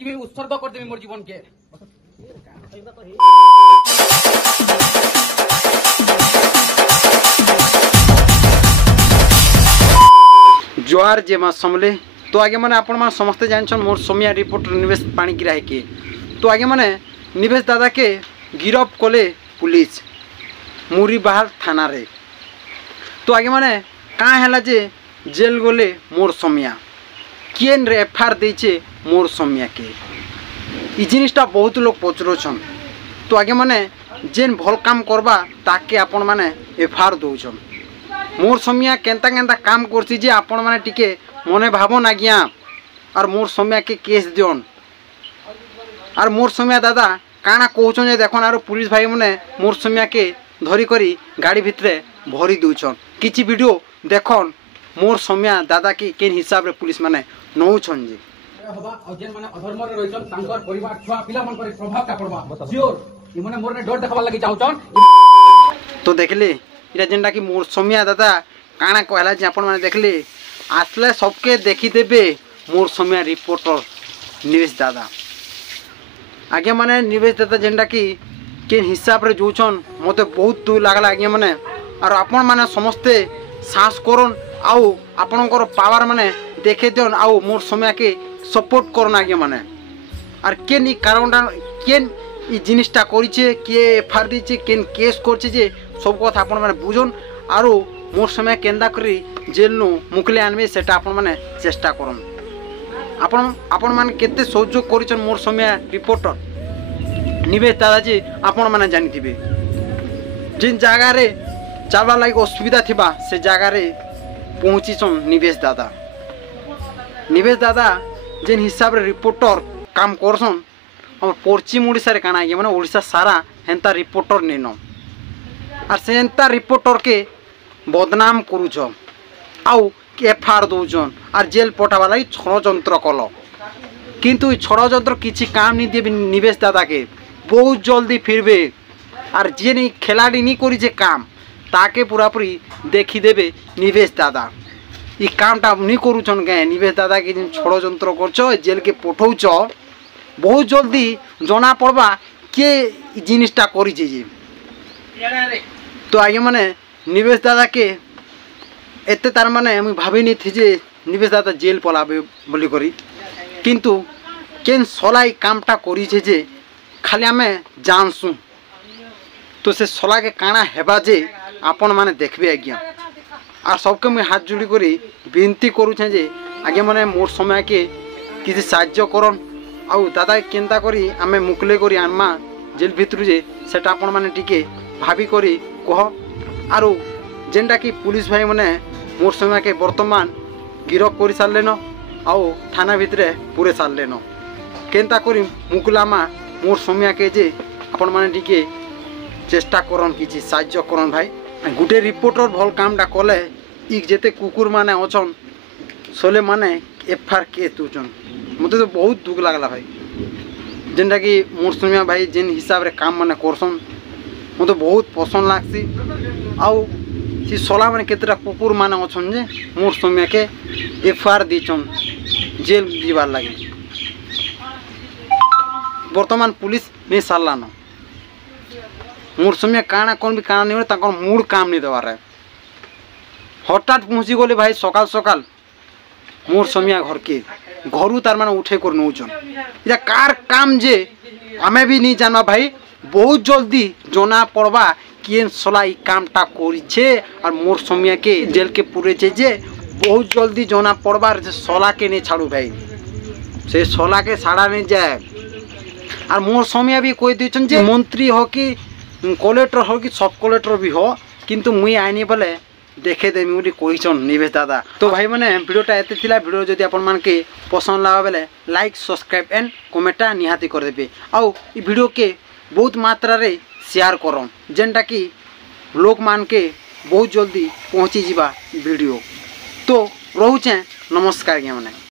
उत्सर्ग कर देबी मोर जीवन के। जोहार जे माँ समले तो आगे मैंने आपण मैंने समस्ते जान मोर सोमिया रिपोर्टर निवेश पाणिग्राही के तो आगे मैंने निवेश दादा के गिरफ कले पुलिस मुरी बाहर थाना रे। तो आगे मैंने कहाँ है जे जेल गले मोर सोमिया केन रे एफआईआर देचे मोर सोमिया के ई जिनिसटा बहुत लोग पचरुछन। तो आगे मैंने जेन भल काम करबा ताके आपण मैंने एफआईआर दौछन मोर सोमिया केंता केंता काम करसी जे आपण माने टिके मने भाबन आज्ञा और मोर सोमिया के केस दियन और मोर सोमिया दादा काना कहउछन जे देखन आरो पुलिस भाई मने मोर सोमिया के धरी करी गाड़ी भितरे भरी दउछन। किछि वीडियो देखन मोर सोमिया दादा के केन हिसाब रे पुलिस माने नउछन जे हबा और जेन माने अधर्म रे रहिछन तांकर परिवार छुआ पिला मन पर प्रभाव का पड़बा सियोर ई माने मोर ने डर देखबा लागि चाहउछन। तो देखले इरा जेनटा कि मोर सोमिया दादा काना कहला जे आपण माने देखले आसले सबके देखी देबे मोर सोमिया रिपोर्टर निवेश दादा आगे माने निवेश दादा जेनटा कि केन हिसाब रे जोछन मते बहुत दुख लागला आगे माने और आपण माने समस्ते साहस करन आउ आपणकर पावर माने देखे दियन आउ मोर सोमिया के सपोर्ट करन आगे माने और केन ई कारणटा केन ई जिनिसटा करिचे के एफआईआर दिचे केन केस करचे जे सब कथा आपण माने बुझन आरो मोर समय केंदा करी जेल नु मुकले आनबे सेटा आपण माने चेष्टा करन। आपण माने केते सहयोग करिछन मोर समय रिपोर्टर निवेश दादा जी आपण माने जानिथिबे जिन जगह रे चालवा लागि असुविधा थिबा से जगह रे पहुंचीछन निवेश दादा जिन हिसाब रे रिपोर्टर काम करछन हम पश्चिम ओडिसा रे काना माने ओडिसा सारा हेंता रिपोर्टर नेनो और से हेंता रिपोर्टर के बदनाम करूछ आउ एफआईआर दौछन और जेल पठावा लगी षड़यंत्र कल किंतु षड़यंत्र किसी काम नहीं दिए निवेश दादा के बहुत जल्दी फिरबे और जे नहीं खिलाड़ी नहीं करी काम ताके पूरापूरी देखीदेवे निवेश दादा ये कामटा नहीं करूछन क्या निवेश दादा के षड़यंत्र कर जेल के पठाऊच बहुत जल्दी जना पड़वा के जिनिसटा करी। तो आगे माने निवेश दादा के एते तार माने मुई भाभी नहीं थी जे निवेश दादा जेल पलाबे बोली करी किंतु केन सलाई कामटा करी छे जे खाली आमे जानसु तो से सला के काना हेबा जे आपण माने देखबे आज्ञा और सबके मुई हाथ जोड़ी करी विनती करू छे जे आगे माने मोर समय के किसी साहाय्य करन आउ दादा केंता करी आमे मुकले करी आनमा जेल भितरु जे सेटा आपण माने टिके भाभी करी कह आरो जेनटा कि पुलिस भाई माने मोर समय के वर्तमान गिरफ कर सारे न आउ थाना भितरे पूरे सारे न केंता करी मुकुलामा मोर समय के जे आपण माने टिके चेष्टा करन किछि साहाय्य करन भाई गुटे रिपोर्टर भल कामटा कले ई जेते कुकुर माने अछन सोले माने एफआईआर केस दूचन मते तो बहुत दुख लागला भाई जेनटा कि मोर समय भाई जेन हिसाब रे काम माने करसन मते बहुत पसंद लागसी आउ सी सला माने केतरा कुकुर माने अछन जे मोर समय के एफआईआर दिचन जेल जीवार लगे वर्तमान पुलिस नहीं सारला न मोर समय काना कौन भी काना नहीं ताकर मूड काम नहीं देवार है हठात पहुँची गले भाई सकाल सकाल मोर समय घर के घरू तार माने उठे कर नौचन इरा कार काम जे आमे भी नहीं जाना भाई बहुत जल्दी जना पड़वा किन सला ई कामटा करिछे और मोर समय के जेल के पूरे जे बहुत जल्दी जना पड़बार जे सला के नहीं छाड़ू भाई से सला के छाड़ा नहीं जाए और मोर समय भी कोई दिछन जे मंत्री हो कि कलेक्टर हो कि सब कलेक्टर भी हो किंतु मुई आईनी बोले देखे देमी बोली कहीछन निवेश दादा। तो भाई मैंने वीडियोटा एते थिला वीडियो जदि आपण मान के पसंद लगा बेले लाइक सब्सक्राइब एंड कमेंटा निहाती कर देबे आउ ई वीडियो के बहुत मात्रा रे शेयर करन जेनटा कि लोक मान के बहुत जल्दी पहुँची जीवा वीडियो। तो रोचे नमस्कार।